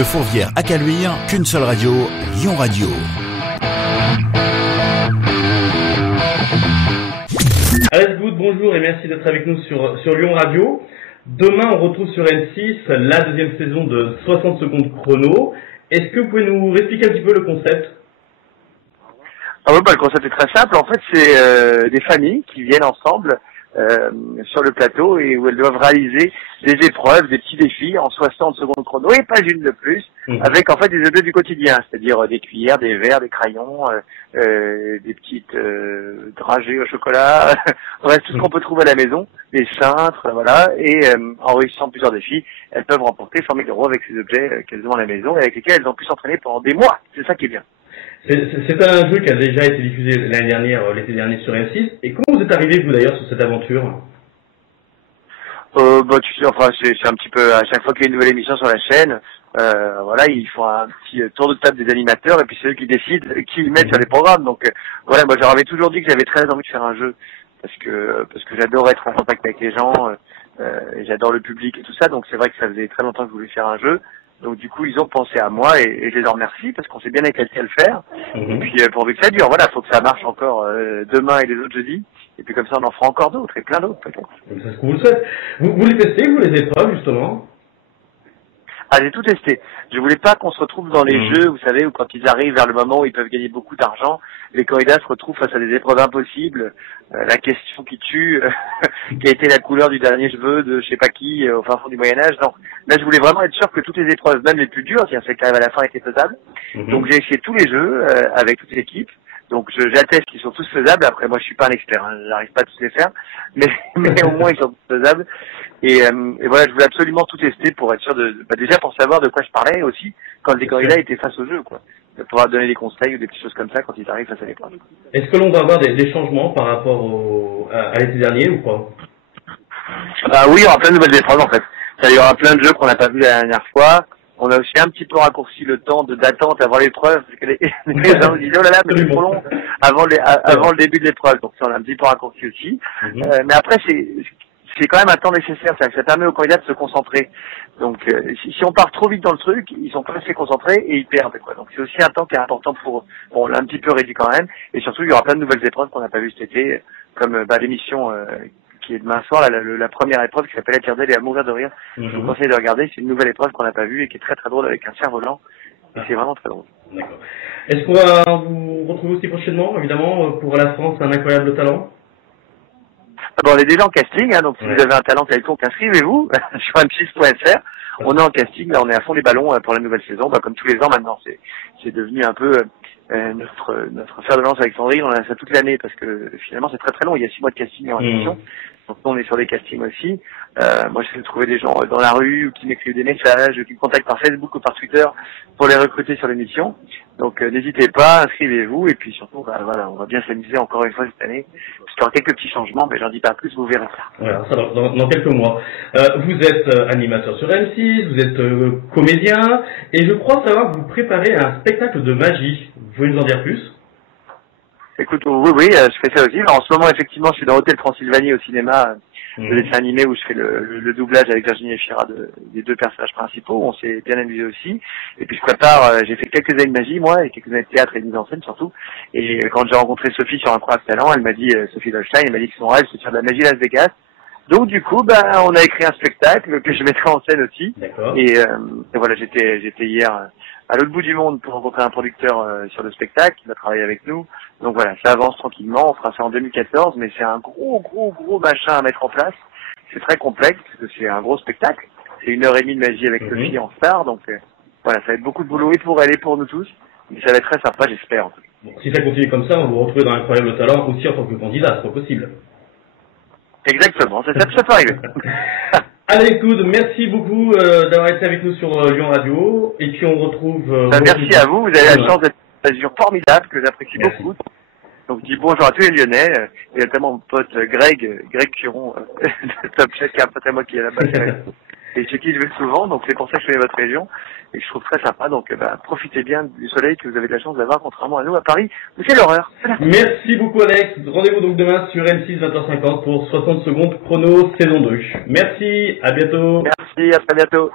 De Fourvière à Caluire, qu'une seule radio, Lyon Radio. Alex Good, bonjour et merci d'être avec nous sur Lyon Radio. Demain, on retrouve sur M6 la deuxième saison de 60 secondes chrono. Est-ce que vous pouvez nous expliquer un petit peu le concept ? Ah ouais, le concept est très simple. En fait, c'est des familles qui viennent ensemble sur le plateau et où elles doivent réaliser des épreuves, des petits défis en 60 secondes chrono et pas une de plus, avec en fait des objets du quotidien, c'est-à-dire des cuillères, des verres, des crayons, des petites dragées au chocolat, bref, tout ce qu'on peut trouver à la maison, des cintres, voilà, et en réussissant plusieurs défis, elles peuvent remporter 100 000 € avec ces objets qu'elles ont à la maison et avec lesquels elles ont pu s'entraîner pendant des mois. C'est ça qui est bien. C'est un jeu qui a déjà été diffusé l'année dernière, l'été dernier sur M6. Et comment vous êtes arrivé, vous d'ailleurs, sur cette aventure ? Tu sais, enfin, c'est un petit peu, à chaque fois qu'il y a une nouvelle émission sur la chaîne, voilà, ils font un petit tour de table des animateurs et puis c'est eux qui décident qui ils mettent sur les programmes. Donc, voilà, moi, j'avais toujours dit que j'avais très envie de faire un jeu parce que j'adore être en contact avec les gens, et j'adore le public et tout ça. Donc, c'est vrai que ça faisait très longtemps que je voulais faire un jeu. Donc du coup, ils ont pensé à moi et je les en remercie parce qu'on s'est bien éclaté à le faire. Et puis pourvu que ça dure, voilà, faut que ça marche encore demain et les autres jeudis. Et puis comme ça, on en fera encore d'autres et plein d'autres peut-être. C'est ce que vous le souhaitez. Vous les testez, vous les épreuves justement ? Ah, j'ai tout testé. Je voulais pas qu'on se retrouve dans les jeux, vous savez, où quand ils arrivent vers le moment où ils peuvent gagner beaucoup d'argent, les candidats se retrouvent face à des épreuves impossibles. La question qui tue, qui a été la couleur du dernier cheveu de je sais pas qui, au fin fond du Moyen-Âge. Non. Là, je voulais vraiment être sûr que toutes les épreuves, même les plus dures, si celles qui arrivent à la fin, étaient faisables. Donc j'ai essayé tous les jeux avec toute l'équipe. Donc j'atteste qu'ils sont tous faisables. Après, moi, je suis pas un expert, hein. J'arrive pas à tous les faire, mais au moins ils sont tous faisables. Et voilà, je voulais absolument tout tester pour être sûr déjà pour savoir de quoi je parlais aussi quand les candidats étaient face au jeu, quoi. De pouvoir donner des conseils ou des petites choses comme ça quand ils arrivent face à l'épreuve. Est-ce que l'on va avoir des changements par rapport à l'été dernier ou pas ? Bah oui, il y aura plein de nouvelles épreuves en fait. Il y aura plein de jeux qu'on n'a pas vus la dernière fois. On a aussi un petit peu raccourci le temps d'attente avant l'épreuve, parce que les gens nous disaient oh là là, mais c'est trop long avant le début de l'épreuve. Donc ça on a un petit peu raccourci aussi. Mais après c'est quand même un temps nécessaire, ça permet aux candidats de se concentrer. Donc si on part trop vite dans le truc, ils sont pas assez concentrés et ils perdent, quoi. Donc c'est aussi un temps qui est important on l'a un petit peu réduit quand même. Et surtout il y aura plein de nouvelles épreuves qu'on n'a pas vues cet été, comme l'émission qui est demain soir, la première épreuve qui s'appelle Éternel et à mourir de rire. Je vous conseille de regarder, c'est une nouvelle épreuve qu'on n'a pas vue et qui est très très drôle avec un cerf-volant. Et c'est vraiment très drôle. D'accord. Est-ce qu'on va vous retrouver aussi prochainement, évidemment, pour La France, un incroyable talent ? Bon, on est déjà en casting, hein, donc si vous avez un talent quelconque, inscrivez-vous sur m6.fr. On est en casting, là on est à fond des ballons pour la nouvelle saison, comme tous les ans maintenant. C'est devenu un peu notre fer de lance avec Sandrine, on a ça toute l'année parce que finalement c'est très très long, il y a 6 mois de casting en émission. Donc nous on est sur des castings aussi. Moi j'essaie de trouver des gens dans la rue ou qui m'écrivent des messages, ou qui me contactent par Facebook ou par Twitter pour les recruter sur l'émission. Donc n'hésitez pas, inscrivez-vous et puis surtout voilà, on va bien s'amuser encore une fois cette année. Parce qu'il y aura quelques petits changements, mais j'en dis pas plus, vous verrez ça. Voilà, ça dans quelques mois. Vous êtes animateur sur M6, vous êtes comédien et je crois savoir que vous préparez un spectacle de magie. Vous pouvez nous en dire plus ? Écoute, oui, je fais ça aussi. Alors, en ce moment, effectivement, je suis dans Hôtel Transylvanie au cinéma, le dessin animé où je fais le doublage avec Virginie Efira des deux personnages principaux. On s'est bien amusé aussi. Et puis, je prépare, j'ai fait quelques années de magie, moi, et quelques années de théâtre et de mise en scène, surtout. Et quand j'ai rencontré Sophie sur Incroyable Talent, elle m'a dit, Sophie Dolstein, elle m'a dit que son rêve, c'est de faire de la magie à Las Vegas. Donc, du coup, on a écrit un spectacle que je mettrai en scène aussi. Et voilà, j'étais hier à l'autre bout du monde pour rencontrer un producteur sur le spectacle qui va travailler avec nous. Donc voilà, ça avance tranquillement, on fera ça en 2014, mais c'est un gros machin à mettre en place. C'est très complexe, parce que c'est un gros spectacle. C'est 1h30 de magie avec Sophie en star, donc voilà, ça va être beaucoup de boulot et pour elle et pour nous tous. Mais ça va être très sympa, j'espère. En tout cas. Bon, si ça continue comme ça, on va vous retrouver dans Incroyable Talent aussi en tant que candidat, c'est pas possible. Exactement, ça peut arriver. Allez, écoute, merci beaucoup d'avoir été avec nous sur Lyon Radio. Et puis on retrouve... merci à vous, vous avez la chance d'être une région formidable que j'apprécie beaucoup. Donc je dis bonjour à tous les Lyonnais, et notamment mon pote Greg Curon, de Top Chef, qui est un pote à moi qui est là-bas, et chez qui je vais souvent, donc c'est pour ça que je connais votre région, et que je trouve très sympa, donc profitez bien du soleil que vous avez de la chance d'avoir, contrairement à nous à Paris, où c'est l'horreur. Merci beaucoup Alex, rendez-vous donc demain sur M6 20h50 pour 60 secondes chrono saison 2. Merci, à bientôt. Merci, à très bientôt.